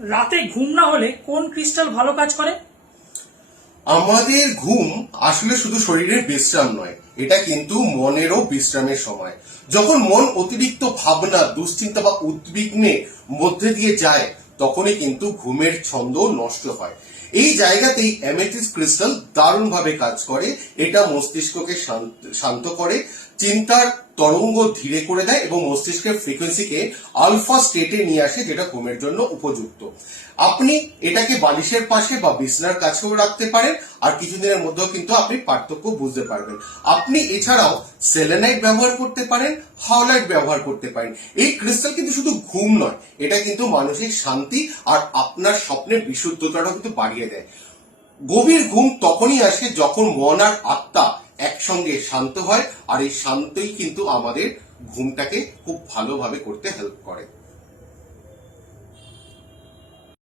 রাতে ঘুম না হলে কোন ক্রিস্টাল ভালো কাজ করে? আমাদের ঘুম আসলে শুধু শরীরের বিশ্রাম নয়, এটা কিন্তু মনেরও বিশ্রামের সময়। যখন মন অতিরিক্ত ভাবনা, দুশ্চিন্তা বা উদ্বিগ্নে মধ্যে দিয়ে যায় তখনই কিন্তু ঘুমের ছন্দ নষ্ট হয়। এই জায়গাতেই অ্যামেথিস ক্রিস্টাল দারুণভাবে কাজ করে। এটা মস্তিষ্ককে শান্ত- করে, চিন্তার তরঙ্গ ধীরে করে দেয় এবং মস্তিষ্কের ফ্রিকোয়েন্সিকে আলফা স্টেটে নিয়ে আসে যেটা ঘুমের জন্য উপযুক্ত। আপনি এটাকে বালিশের পাশে বা বিছনার কাছেও রাখতে পারেন আর কিছুদিনের মধ্যেও কিন্তু আপনি পার্থক্য বুঝতে পারবেন। আপনি এছাড়াও সেলেনাইট ব্যবহার করতে পারেন, হাওলাইট ব্যবহার করতে পারেন। এই ক্রিস্টাল কিন্তু শুধু ঘুম নয়, এটা কিন্তু মানসিক শান্তি আর আপনার স্বপ্নের বিশুদ্ধতাটা কিন্তু বাড়িয়ে দেয়। গভীর ঘুম তখনই আসে যখন মন আর আত্মা একসঙ্গে শান্ত হয়, আর এই শান্তই কিন্তু আমাদের ঘুমটাকে খুব ভালোভাবে করতে হেল্প করে।